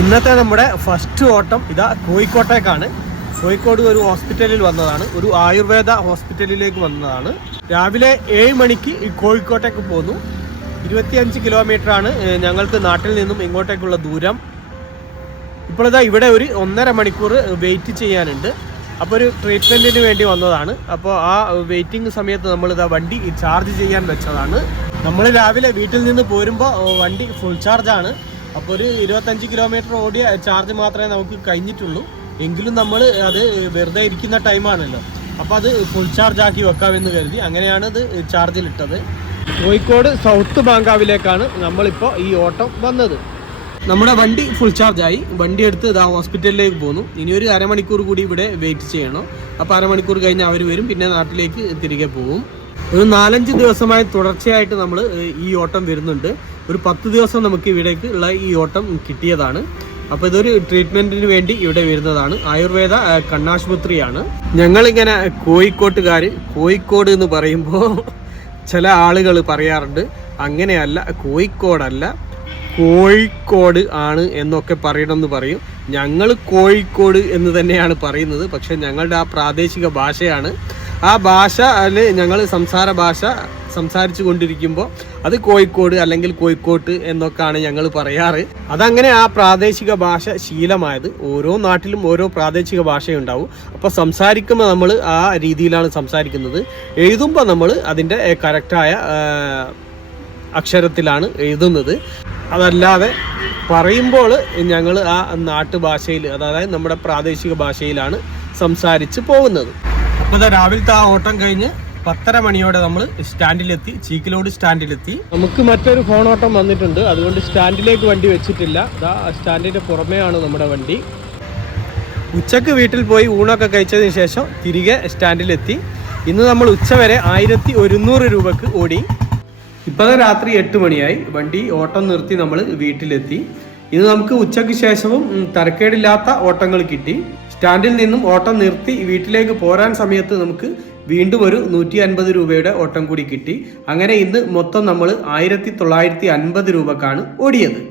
ഇന്നത്തെ നമ്മുടെ ഫസ്റ്റ് ഓട്ടം ഇതാ കോഴിക്കോട്ടേക്കാണ്. കോഴിക്കോട് ഒരു ഹോസ്പിറ്റലിൽ വന്നതാണ്, ഒരു ആയുർവേദ ഹോസ്പിറ്റലിലേക്ക് വന്നതാണ്. രാവിലെ 7 മണിക്ക് കോഴിക്കോട്ടേക്ക് പോന്നു. 25 കിലോമീറ്ററാണ് ഞങ്ങൾക്ക് നാട്ടിൽ നിന്നും ഇങ്ങോട്ടേക്കുള്ള ദൂരം. ഇപ്പോൾ ഇതാ ഇവിടെ ഒരു 1.5 മണിക്കൂർ വെയിറ്റ് ചെയ്യാനുണ്ട്. അപ്പോൾ ഒരു ട്രീറ്റ്മെൻറ്റിന് വേണ്ടി വന്നതാണ്. അപ്പോൾ ആ വെയിറ്റിംഗ് സമയത്ത് നമ്മളിതാ വണ്ടി ചാർജ് ചെയ്യാൻ വെച്ചതാണ്. നമ്മൾ രാവിലെ വീട്ടിൽ നിന്ന് പോരുമ്പോൾ വണ്ടി ഫുൾ ചാർജാണ്. അപ്പോൾ ഒരു 25 കിലോമീറ്റർ ഓടിയ ചാർജ് മാത്രമേ നമുക്ക് കഴിഞ്ഞിട്ടുള്ളൂ. എങ്കിലും നമ്മൾ അത് വെറുതെ ഇരിക്കുന്ന ടൈമാണല്ലോ, അപ്പോൾ അത് ഫുൾ ചാർജ് ആക്കി വെക്കാമെന്ന് കരുതി അങ്ങനെയാണ് ഇത് ചാർജിലിട്ടത്. കോഴിക്കോട് സൗത്ത് ബാങ്കാവിലേക്കാണ് നമ്മളിപ്പോൾ ഈ ഓട്ടം വന്നത്. നമ്മുടെ വണ്ടി ഫുൾ ചാർജായി. വണ്ടി എടുത്ത് ഇതാ ഹോസ്പിറ്റലിലേക്ക് പോന്നു. ഇനി ഒരു അരമണിക്കൂർ കൂടി ഇവിടെ വെയിറ്റ് ചെയ്യണം. അപ്പോൾ അരമണിക്കൂർ കഴിഞ്ഞ് അവർ വരും, പിന്നെ നാട്ടിലേക്ക് തിരികെ പോകും. ഒരു 4-5 ദിവസമായി തുടർച്ചയായിട്ട് നമ്മൾ ഈ ഓട്ടം വരുന്നുണ്ട്. ഒരു 10 ദിവസം നമുക്ക് ഇവിടേക്ക് ഉള്ള ഈ ഓട്ടം കിട്ടിയതാണ്. അപ്പോൾ ഇതൊരു ട്രീറ്റ്മെൻറ്റിന് വേണ്ടി ഇവിടെ വരുന്നതാണ്. ആയുർവേദ കണ്ണാശുപത്രിയാണ്. ഞങ്ങളിങ്ങനെ കോഴിക്കോട്ടുകാർ കോഴിക്കോട് എന്ന് പറയുമ്പോൾ ചില ആളുകൾ പറയാറുണ്ട് അങ്ങനെയല്ല, കോഴിക്കോടല്ല കോഴിക്കോട് ആണ് എന്നൊക്കെ പറയണമെന്ന് പറയും. ഞങ്ങൾ കോഴിക്കോട് എന്ന് തന്നെയാണ് പറയുന്നത്. പക്ഷെ ഞങ്ങളുടെ ആ പ്രാദേശിക ഭാഷയാണ്. ആ ഭാഷയിൽ ഞങ്ങൾ സംസാര ഭാഷ സംസാരിച്ചു കൊണ്ടിരിക്കുമ്പോൾ അത് കോഴിക്കോട് അല്ലെങ്കിൽ കോഴിക്കോട്ട് എന്നൊക്കെയാണ് ഞങ്ങൾ പറയാറ്. അതങ്ങനെ ആ പ്രാദേശിക ഭാഷ ശീലമായത്. ഓരോ നാട്ടിലും ഓരോ പ്രാദേശിക ഭാഷയുണ്ടാവും. അപ്പോൾ സംസാരിക്കുമ്പോൾ നമ്മൾ ആ രീതിയിലാണ് സംസാരിക്കുന്നത്. എഴുതുമ്പോൾ നമ്മൾ അതിൻ്റെ കറക്റ്റായ അക്ഷരത്തിലാണ് എഴുതുന്നത്. അതല്ലാതെ പറയുമ്പോൾ ഞങ്ങൾ ആ നാട്ടുഭാഷയിൽ, അതായത് നമ്മുടെ പ്രാദേശിക ഭാഷയിലാണ് സംസാരിച്ച് പോകുന്നത്. അപ്പോൾ രാവിലത്തെ ആ ഓട്ടം കഴിഞ്ഞ് 10:30 മണിയോടെ നമ്മൾ സ്റ്റാൻഡിലെത്തി, ചീക്കിലോട് സ്റ്റാൻഡിലെത്തി. നമുക്ക് മറ്റൊരു ഫോൺ ഓട്ടം വന്നിട്ടുണ്ട്, അതുകൊണ്ട് സ്റ്റാൻഡിലേക്ക് വണ്ടി വെച്ചിട്ടില്ല. സ്റ്റാൻഡിൻ്റെ പുറമേയാണ് നമ്മുടെ വണ്ടി. ഉച്ചക്ക് വീട്ടിൽ പോയി ഊണൊക്കെ കഴിച്ചതിന് ശേഷം തിരികെ സ്റ്റാൻഡിലെത്തി. ഇന്ന് നമ്മൾ ഉച്ചവരെ 1100 രൂപക്ക് ഓടി. ഇപ്പോൾ രാത്രി 8 മണിയായി. വണ്ടി ഓട്ടം നിർത്തി നമ്മൾ വീട്ടിലെത്തി. ഇത് നമുക്ക് ഉച്ചയ്ക്ക് ശേഷവും തരക്കേടില്ലാത്ത ഓട്ടങ്ങൾ കിട്ടി. സ്റ്റാൻഡിൽ നിന്നും ഓട്ടം നിർത്തി വീട്ടിലേക്ക് പോരാൻ സമയത്ത് നമുക്ക് വീണ്ടും ഒരു 150 രൂപയുടെ ഓട്ടം കൂടി കിട്ടി. അങ്ങനെ ഇന്ന് മൊത്തം നമ്മൾ 1950 രൂപക്കാണ് ഓടിയത്.